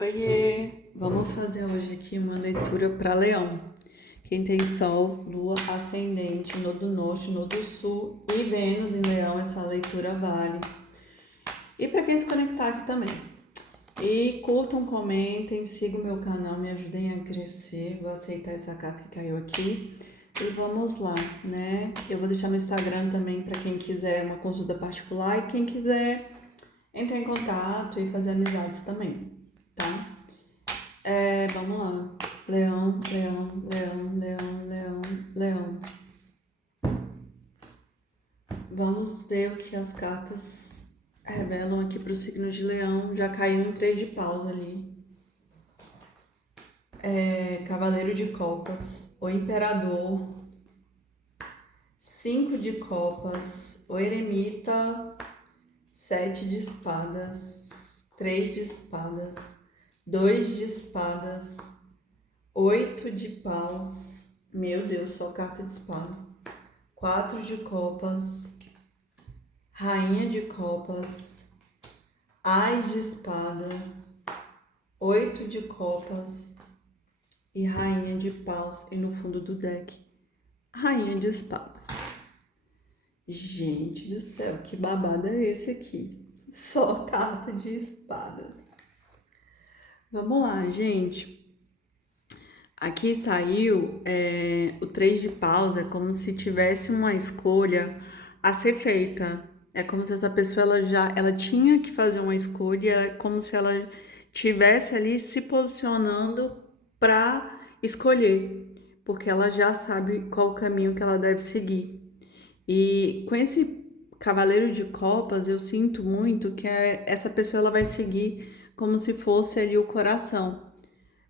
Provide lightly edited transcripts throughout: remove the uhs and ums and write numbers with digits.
Oiê! Vamos fazer hoje aqui uma leitura para Leão. Quem tem Sol, Lua, Ascendente, Nodo Norte, Nodo Sul e Vênus em Leão, essa leitura vale. E para quem se conectar aqui também. E curtam, comentem, sigam o meu canal, me ajudem a crescer. Vou aceitar essa carta que caiu aqui. E vamos lá, né? Eu vou deixar no Instagram também para quem quiser uma consulta particular e quem quiser entrar em contato e fazer amizades também, tá? Vamos lá. Leão, leão, leão, leão, leão, leão. Vamos ver o que as cartas revelam aqui para o signo de Leão. Já caiu um 3 de paus ali. Cavaleiro de Copas, o Imperador, 5 de Copas, o Eremita, 7 de Espadas, 3 de Espadas, 2 de Espadas, 8 de Paus. Meu Deus, só carta de espada. 4 de Copas, Rainha de Copas, Ás de Espada, 8 de Copas e Rainha de Paus. E no fundo do deck, Rainha de Espadas. Gente do céu, que babado é esse aqui? Só carta de espadas. Vamos lá, gente. Aqui saiu o 3 de paus, é como se tivesse uma escolha a ser feita. É como se essa pessoa ela tinha que fazer uma escolha, é como se ela tivesse ali se posicionando para escolher, porque ela já sabe qual o caminho que ela deve seguir. E com esse cavaleiro de copas, eu sinto muito que essa pessoa ela vai seguir como se fosse ali o coração.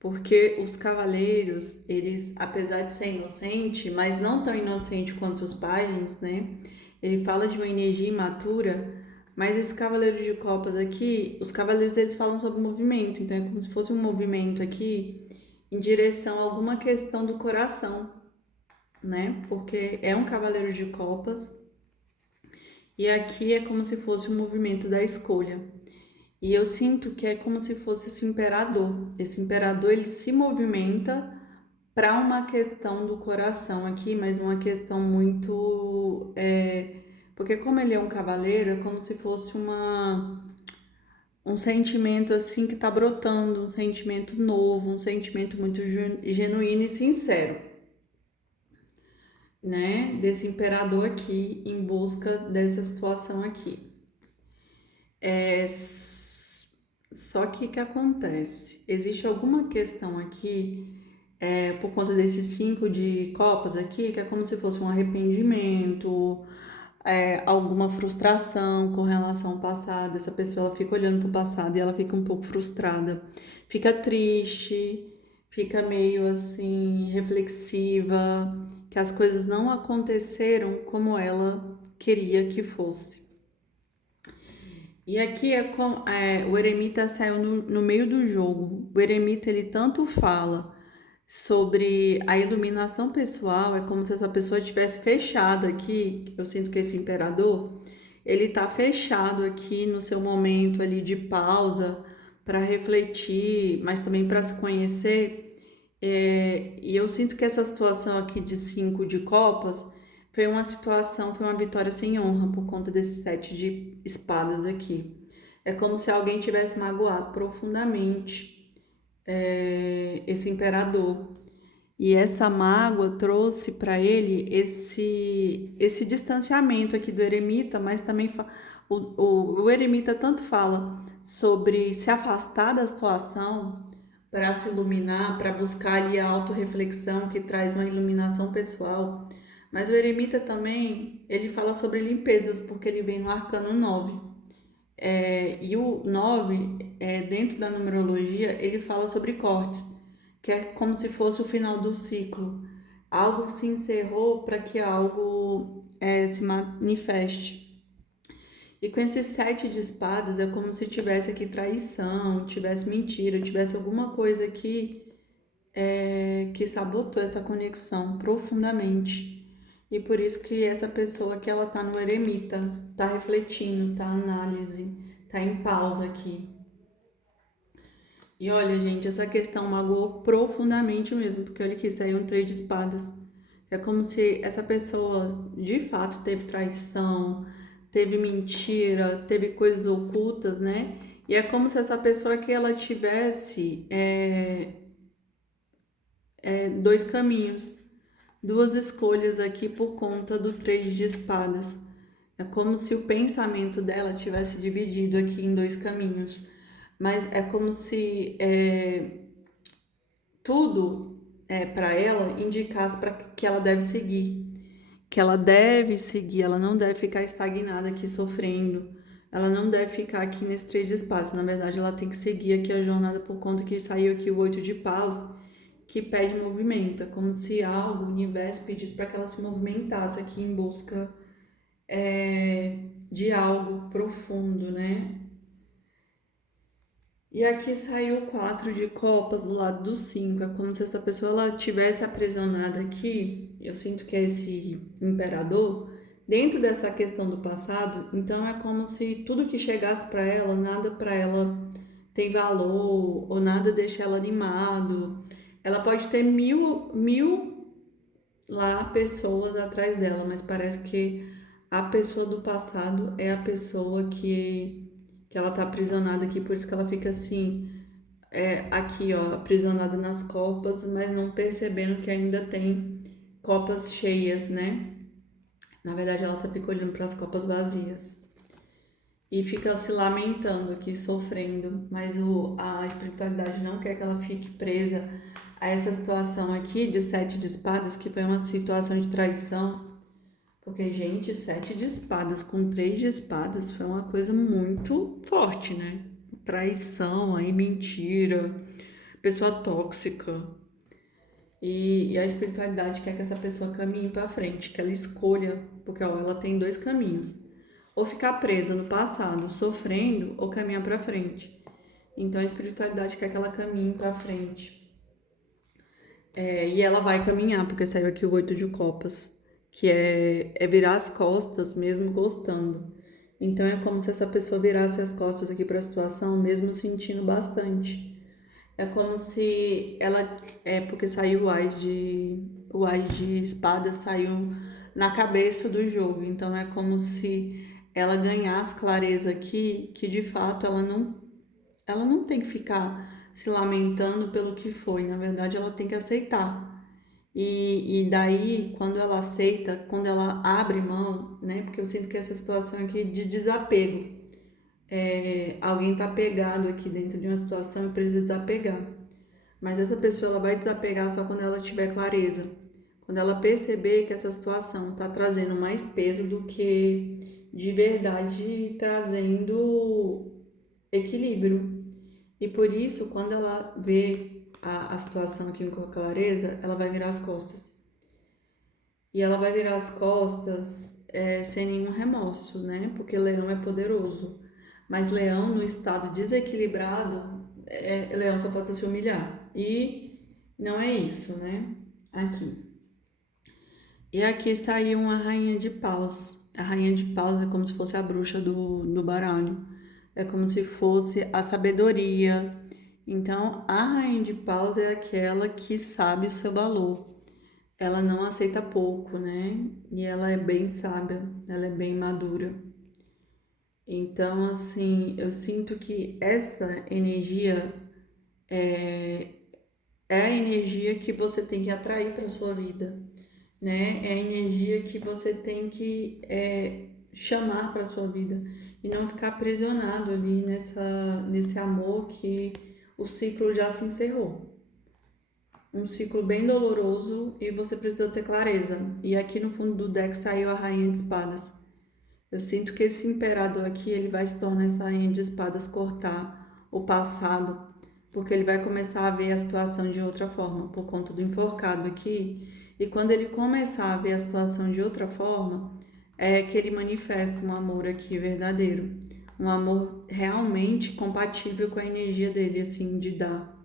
Porque os cavaleiros, eles, apesar de ser inocente, mas não tão inocente quanto os pajens, né? Ele fala de uma energia imatura, mas esse cavaleiro de copas aqui, os cavaleiros eles falam sobre movimento, então é como se fosse um movimento aqui em direção a alguma questão do coração, né? Porque é um cavaleiro de copas e aqui é como se fosse um movimento da escolha. E eu sinto que é como se fosse esse imperador. Esse imperador ele se movimenta para uma questão do coração aqui, mas uma questão muito. Porque, como ele é um cavaleiro, é como se fosse um sentimento assim que está brotando, um sentimento novo, um sentimento muito genuíno e sincero, né? Desse imperador aqui em busca dessa situação aqui. Só que o que acontece? Existe alguma questão aqui, por conta desses 5 de copas aqui, que é como se fosse um arrependimento, alguma frustração com relação ao passado. Essa pessoa ela fica olhando para o passado e ela fica um pouco frustrada, fica triste, fica meio assim, reflexiva, que as coisas não aconteceram como ela queria que fosse. E aqui o eremita saiu no meio do jogo. O eremita ele tanto fala sobre a iluminação pessoal, é como se essa pessoa tivesse fechado aqui. Eu sinto que esse imperador ele está fechado aqui no seu momento ali de pausa para refletir, mas também para se conhecer. E eu sinto que essa situação aqui de 5 de copas foi uma situação, foi uma vitória sem honra por conta desse 7 de espadas aqui. É como se alguém tivesse magoado profundamente esse imperador. E essa mágoa trouxe para ele esse distanciamento aqui do eremita, mas também o eremita tanto fala sobre se afastar da situação para se iluminar, para buscar ali a autorreflexão que traz uma iluminação pessoal. Mas o eremita também, ele fala sobre limpezas, porque ele vem no arcano 9. E o 9, dentro da numerologia, ele fala sobre cortes, que é como se fosse o final do ciclo. Algo se encerrou para que algo se manifeste. E com esses 7 de espadas, é como se tivesse aqui traição, tivesse mentira, tivesse alguma coisa aqui que sabotou essa conexão profundamente. E por isso que essa pessoa que ela tá no eremita, tá refletindo, tá análise, tá em pausa aqui. E olha, gente, essa questão magoou profundamente mesmo, porque olha aqui, saiu um três de espadas. É como se essa pessoa de fato teve traição, teve mentira, teve coisas ocultas, né? E é como se essa pessoa que ela tivesse dois caminhos, duas escolhas aqui por conta do três de espadas. É como se o pensamento dela tivesse dividido aqui em dois caminhos. Mas é como se tudo para ela indicasse para que ela deve seguir. Que ela deve seguir, ela não deve ficar estagnada aqui sofrendo. Ela não deve ficar aqui nesse três de espaço. Na verdade, ela tem que seguir aqui a jornada por conta que saiu aqui o oito de paus, que pede movimento. É como se algo, o universo pedisse para que ela se movimentasse aqui em busca de algo profundo, né? E aqui saiu quatro de copas do lado do cinco. É como se essa pessoa ela tivesse aprisionada aqui. Eu sinto que é esse imperador dentro dessa questão do passado. Então é como se tudo que chegasse para ela, nada para ela tem valor ou nada deixa ela animado. Ela pode ter mil lá pessoas atrás dela, mas parece que a pessoa do passado é a pessoa que ela tá aprisionada aqui, por isso que ela fica assim, aqui ó, aprisionada nas copas, mas não percebendo que ainda tem copas cheias, né? Na verdade, ela só fica olhando para as copas vazias e fica se lamentando aqui, sofrendo, mas a espiritualidade não quer que ela fique presa a essa situação aqui de sete de espadas, que foi uma situação de traição. Porque, gente, sete de espadas com três de espadas foi uma coisa muito forte, né? Traição, aí mentira, pessoa tóxica. E a espiritualidade quer que essa pessoa caminhe para frente, que ela escolha, porque ó, ela tem dois caminhos: ou ficar presa no passado, sofrendo, ou caminhar para frente. Então a espiritualidade quer que ela caminhe para frente. E ela vai caminhar, porque saiu aqui o oito de copas, que é virar as costas mesmo gostando. Então é como se essa pessoa virasse as costas aqui para a situação, mesmo sentindo bastante. É como se ela. Porque saiu o Ás de espada saiu na cabeça do jogo. Então é como se ela ganhasse clareza aqui, que de fato ela não tem que ficar se lamentando pelo que foi. Na verdade, ela tem que aceitar. E daí, quando ela aceita, quando ela abre mão, né? Porque eu sinto que essa situação aqui de desapego. Alguém tá pegado aqui dentro de uma situação e precisa desapegar. Mas essa pessoa ela vai desapegar só quando ela tiver clareza. Quando ela perceber que essa situação está trazendo mais peso do que de verdade trazendo equilíbrio. E por isso, quando ela vê a situação aqui com clareza, ela vai virar as costas. E ela vai virar as costas sem nenhum remorso, né? Porque leão é poderoso. Mas leão no estado desequilibrado, leão só pode se humilhar. E não é isso, né? Aqui. E aqui saiu uma rainha de paus. A rainha de paus é como se fosse a bruxa do baralho. É como se fosse a sabedoria. Então, a rainha de paus é aquela que sabe o seu valor. Ela não aceita pouco, né? E ela é bem sábia, ela é bem madura. Então, assim, eu sinto que essa energia é a energia que você tem que atrair para sua vida, né? É a energia que você tem que chamar para sua vida e não ficar aprisionado ali nesse amor que o ciclo já se encerrou. Um ciclo bem doloroso e você precisa ter clareza. E aqui no fundo do deck saiu a Rainha de Espadas. Eu sinto que esse imperador aqui, ele vai se tornar essa Rainha de Espadas, cortar o passado, porque ele vai começar a ver a situação de outra forma, por conta do enforcado aqui. E quando ele começar a ver a situação de outra forma, é que ele manifesta um amor aqui verdadeiro. Um amor realmente compatível com a energia dele, assim, de dar.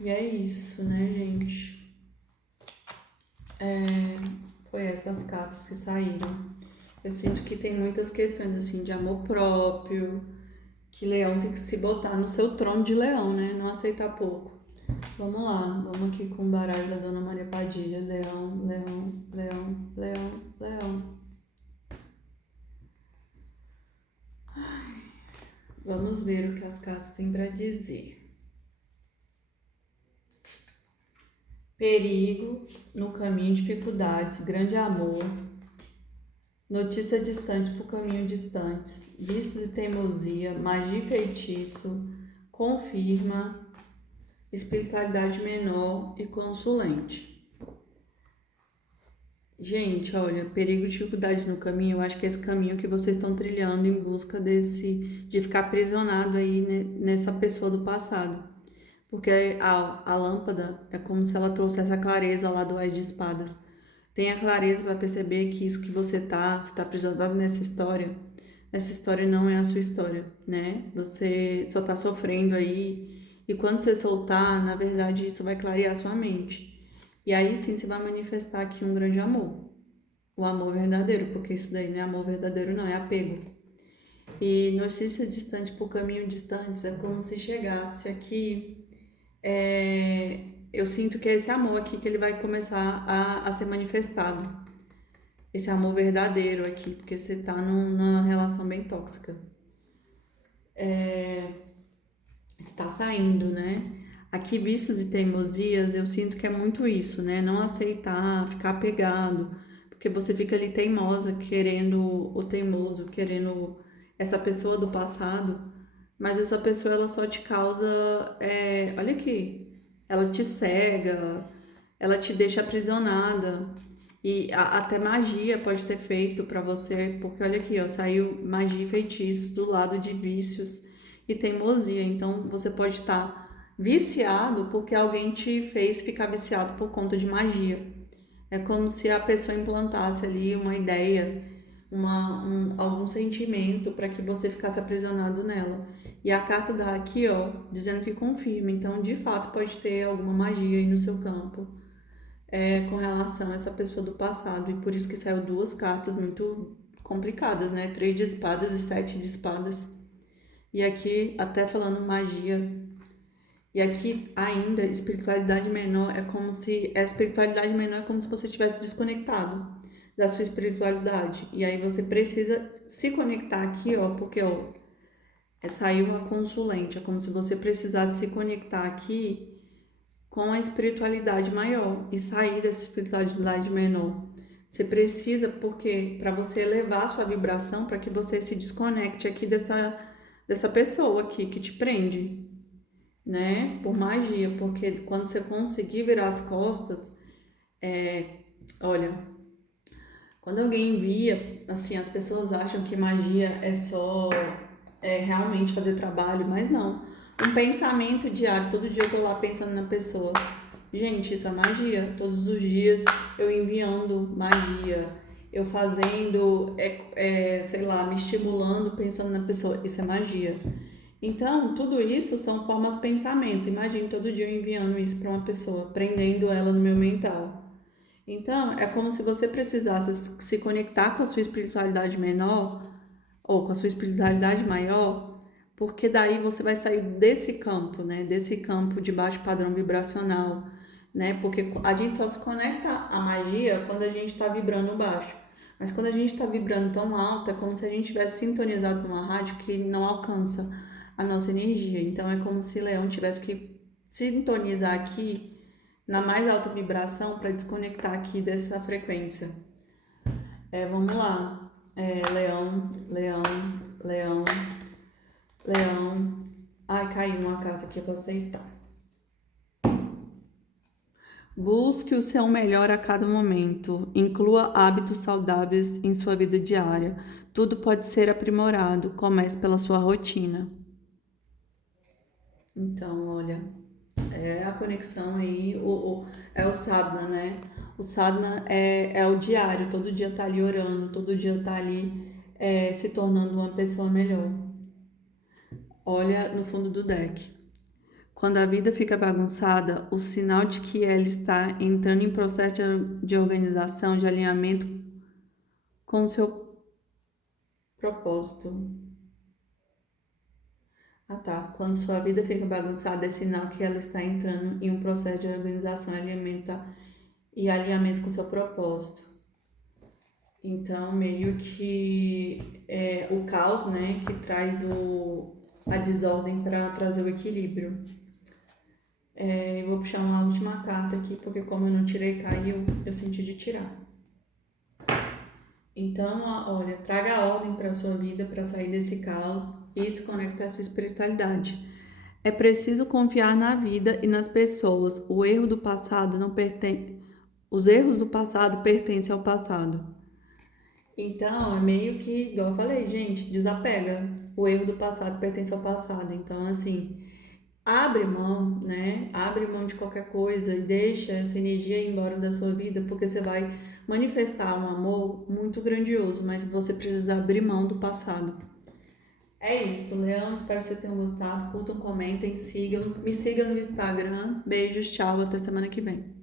E é isso, né, gente? Foi essas cartas que saíram. Eu sinto que tem muitas questões, assim, de amor próprio, Que leão tem que se botar no seu trono de leão, né? Não aceitar pouco. Vamos lá, vamos aqui com o baralho da Dona Maria Padilha. Leão, leão, leão, leão, leão. Vamos ver o que as cartas têm para dizer. Perigo no caminho, dificuldades, grande amor. Notícia distante por caminho distantes. Vícios e teimosia, magia e feitiço. Confirma, espiritualidade menor e consulente. Gente, olha, perigo e dificuldade no caminho, eu acho que é esse caminho que vocês estão trilhando em busca de ficar aprisionado aí nessa pessoa do passado. Porque a lâmpada é como se ela trouxesse a clareza lá do Ás de Espadas. Tenha clareza para perceber que isso que você tá aprisionado nessa história. Essa história não é a sua história, né? Você só tá sofrendo aí. E quando você soltar, na verdade, isso vai clarear sua mente. E aí sim você vai manifestar aqui um grande amor. O amor verdadeiro, porque isso daí não é amor verdadeiro, não, é apego. E notícia distante por caminho distante é como se chegasse aqui. Eu sinto que é esse amor aqui que ele vai começar a ser manifestado. Esse amor verdadeiro aqui, porque você tá numa relação bem tóxica. Você tá saindo, né? Aqui, vícios e teimosias, eu sinto que é muito isso, né? Não aceitar, ficar apegado, porque você fica ali teimosa, querendo o teimoso, querendo essa pessoa do passado, mas essa pessoa ela só te causa, olha aqui, ela te cega, ela te deixa aprisionada e até magia pode ter feito pra você, porque olha aqui, ó, saiu magia e feitiço do lado de vícios e teimosia. Então você pode estar viciado porque alguém te fez ficar viciado por conta de magia. É como se a pessoa implantasse ali uma ideia, algum sentimento para que você ficasse aprisionado nela. E a carta dá aqui, ó, dizendo que confirma. Então, de fato, pode ter alguma magia aí no seu campo com relação a essa pessoa do passado. E por isso que saiu duas cartas muito complicadas, né? 3 de espadas e 7 de espadas. E aqui, até falando magia. E aqui, ainda, espiritualidade menor é como se... A espiritualidade menor é como se você tivesse desconectado da sua espiritualidade. E aí você precisa se conectar aqui, ó, porque, ó, saiu a consulente. É como se você precisasse se conectar aqui com a espiritualidade maior e sair dessa espiritualidade menor. Você precisa, porque para você elevar a sua vibração, para que você se desconecte aqui dessa pessoa aqui que te prende, né? Por magia, porque quando você conseguir virar as costas, olha, quando alguém envia, assim, as pessoas acham que magia é só realmente fazer trabalho, mas não. Um pensamento diário, todo dia eu tô lá pensando na pessoa. Gente, isso é magia. Todos os dias eu enviando magia, eu fazendo, sei lá, me estimulando, pensando na pessoa. Isso é magia. Então, tudo isso são formas de pensamentos. Imagine todo dia eu enviando isso para uma pessoa, prendendo ela no meu mental. Então, é como se você precisasse se conectar com a sua espiritualidade menor ou com a sua espiritualidade maior, porque daí você vai sair desse campo, né? Desse campo de baixo padrão vibracional, né? Porque a gente só se conecta à magia quando a gente está vibrando baixo. Mas quando a gente está vibrando tão alto, é como se a gente tivesse sintonizado numa rádio que não alcança a nossa energia. Então é como se Leão tivesse que sintonizar aqui na mais alta vibração para desconectar aqui dessa frequência. Vamos lá. Leão, leão, leão, leão. Ai, caiu uma carta aqui para aceitar. Busque o seu melhor a cada momento. Inclua hábitos saudáveis em sua vida diária. Tudo pode ser aprimorado. Comece pela sua rotina. Então, olha, é a conexão aí, é o sadhana, né? O sadhana é o diário, todo dia tá ali orando, todo dia tá ali se tornando uma pessoa melhor. Olha no fundo do deck. Quando a vida fica bagunçada, o sinal de que ela está entrando em processo de organização, de alinhamento com o seu propósito. Ah, tá. Quando sua vida fica bagunçada, é sinal que ela está entrando em um processo de organização e alinhamento com seu propósito. Então, meio que é o caos, né, que traz a desordem para trazer o equilíbrio. Eu vou puxar uma última carta aqui, porque como eu não tirei, caiu, eu senti de tirar. Então, olha, traga a ordem para a sua vida para sair desse caos e se conectar à sua espiritualidade. É preciso confiar na vida e nas pessoas. O erro do passado não pertence. Os erros do passado pertencem ao passado. Então, é meio que, igual eu falei, gente, desapega. O erro do passado pertence ao passado. Então, assim, abre mão, né? Abre mão de qualquer coisa e deixa essa energia ir embora da sua vida, porque você vai manifestar um amor muito grandioso, mas você precisa abrir mão do passado. É isso, Leão. Espero que vocês tenham gostado. Curtam, comentem, sigam, me sigam no Instagram. Beijos, tchau, até semana que vem.